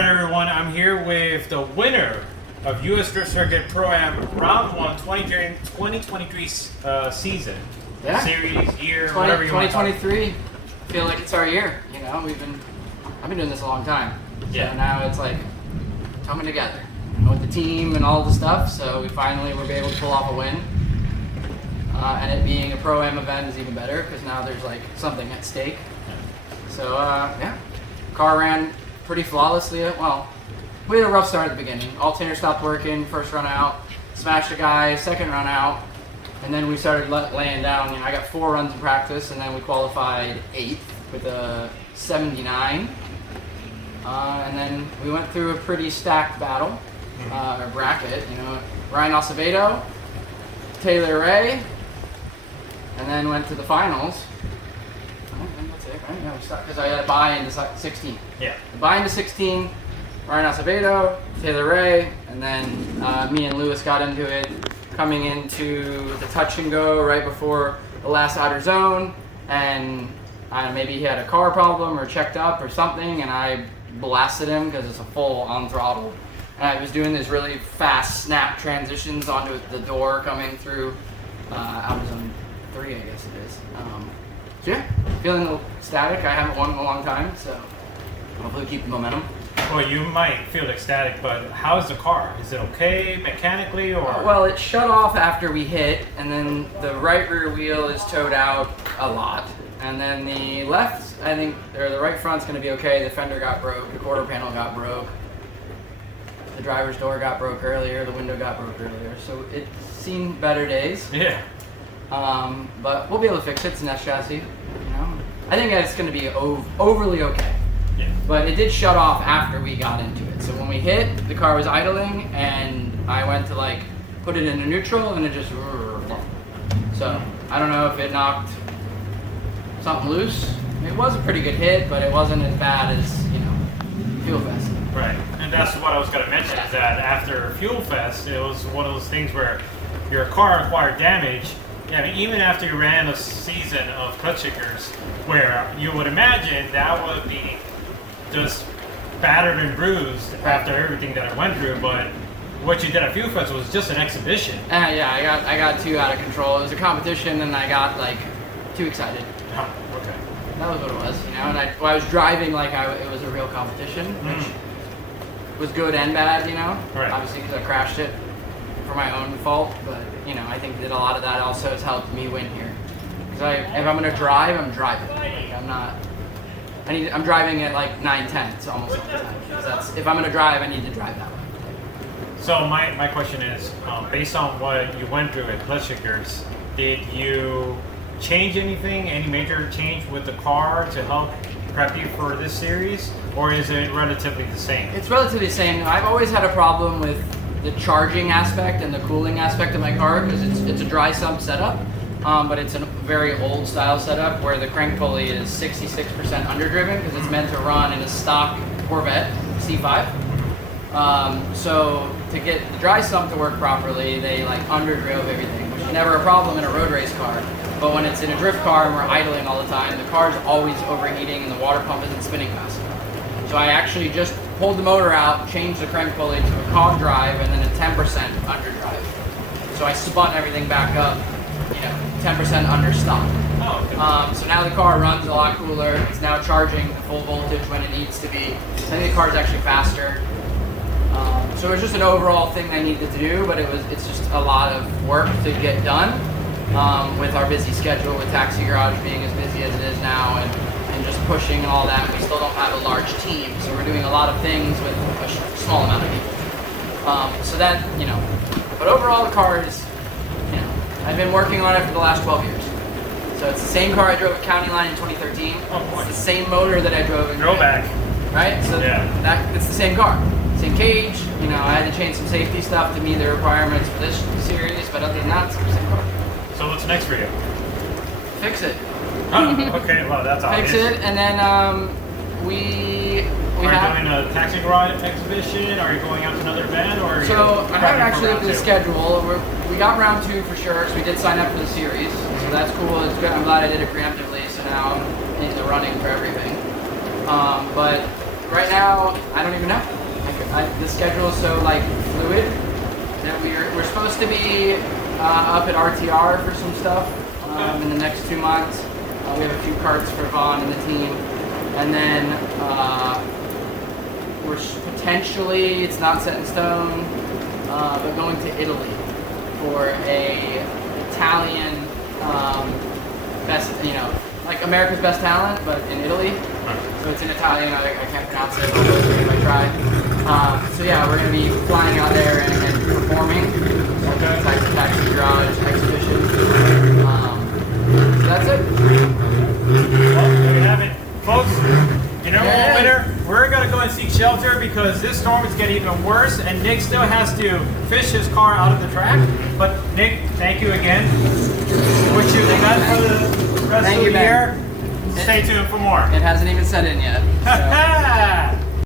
Alright everyone, I'm here with the winner of US Drift Circuit ProAM Round 1 2023 season. Yeah. Series, year, whatever you want to 2023, I feel like it's our year. You know, I've been doing this a long time. Yeah. So now it's like coming together, you know, with the team and all the stuff. So we finally were able to pull off a win. And it being a Pro-Am event is even better because now there's like something at stake. So yeah, car ran pretty flawlessly. Well, we had a rough start at the beginning. Alternator stopped working, first run out, smashed a guy, second run out, and then we started laying down. You know, I got 4 runs in practice, and then we qualified 8th with a 79. And then we went through a pretty stacked battle, or bracket. You know, Ryan Acevedo, Taylor Ray, and then went to the finals. That's it, right? Yeah, because I had a buy into 16. Yeah. Buy into 16, Ryan Acevedo, Taylor Ray, and then me and Lewis got into it, coming into the touch and go right before the last outer zone, and maybe he had a car problem or checked up or something, and I blasted him because it's a full on throttle. And I was doing these really fast snap transitions onto the door coming through outer zone 3, I guess it is. So yeah, feeling a little static. I haven't won in a long time, so hopefully keep the momentum. Well, you might feel ecstatic, but how's the car? Is it okay mechanically, or? Well, it shut off after we hit, and then the right rear wheel is towed out a lot. And then the left, I think, or the right front's gonna be okay. The fender got broke, the quarter panel got broke, the driver's door got broke earlier, the window got broke earlier. So it's seen better days. Yeah. But we'll be able to fix it. It's an S chassis, you know. I think it's gonna be overly okay. Yeah. But it did shut off after we got into it. So when we hit, the car was idling, and I went to like put it into neutral, and it just. So I don't know if it knocked something loose. It was a pretty good hit, but it wasn't as bad as, you know, Fuel Fest. Right, and that's what I was going to mention, is that after Fuel Fest, it was one of those things where your car acquired damage. Yeah, I mean, even after you ran a season of clutch kickers, where you would imagine that would be just battered and bruised after everything that I went through, but what you did at Fuel Fest was just an exhibition. Yeah, I got too out of control. It was a competition, and I got like too excited. Oh, okay. That was what it was, you know. And I was driving like it was a real competition, which was good and bad, you know. Right. Obviously, because I crashed it for my own fault, but you know, I think that a lot of that also has helped me win here. Because if I'm gonna drive, I'm driving. Like, I'm driving at like 9/10 almost all the time. Because if I'm gonna drive, I need to drive that way. So my question is, based on what you went through at clutch kickers, did you change anything, any major change with the car to help prep you for this series, or is it relatively the same? It's relatively the same. I've always had a problem with the charging aspect and the cooling aspect of my car because it's a dry sump setup, but it's a very old style setup where the crank pulley is 66% underdriven because it's meant to run in a stock Corvette C5. So to get the dry sump to work properly, they like underdrove everything, which is never a problem in a road race car. But when it's in a drift car and we're idling all the time, the car's always overheating and the water pump isn't spinning fast enough. So I actually just pulled the motor out, changed the crank pulley to a cog drive, and then a 10% underdrive. So I spun everything back up, you know, 10% under stock. Oh, okay. So now the car runs a lot cooler. It's now charging full voltage when it needs to be. I think the car's actually faster. So it was just an overall thing I needed to do, but it's just a lot of work to get done. With our busy schedule, with Taxi Garage being as busy as it is now, and just pushing and all that, we still don't have a large team, so we're doing a lot of things with a small amount of people. So that, you know, but overall the car is, you know, I've been working on it for the last 12 years. So it's the same car I drove at County Line in 2013. Oh, boy. It's the same motor that I drove in Throwback. Right? So yeah. It's the same car. Same cage, you know, I had to change some safety stuff to meet the requirements for this series, but other than that, it's the same car. So what's next for you? Fix it. Oh, okay, well that's obvious. Fix it, and then we Are you doing a Taxi Garage exhibition? Are you going out to another event? Or so I haven't actually looked at the two? schedule. We got round 2 for sure, because we did sign up for the series, so that's cool. It's good. I'm glad I did it preemptively, so now I'm in the running for everything. But right now, I don't even know. The schedule is so like fluid that we're supposed to be up at RTR for some stuff in the next 2 months. We have a few karts for Vaughn and the team, and then we're potentially, it's not set in stone, but going to Italy for a Italian best, like America's Best Talent, but in Italy. So it's in Italian. I can't pronounce it, but I'll give it a try. So yeah, we're going to be flying out there and performing. Taxi Garage exhibition. So that's it. Well, there you have it. Folks, you know what, winner? We're going to go and seek shelter because this storm is getting even worse, and Nick still has to fish his car out of the track. But Nick, thank you again. Wish you the best for the rest of the year. Stay tuned for more. It hasn't even set in yet. So.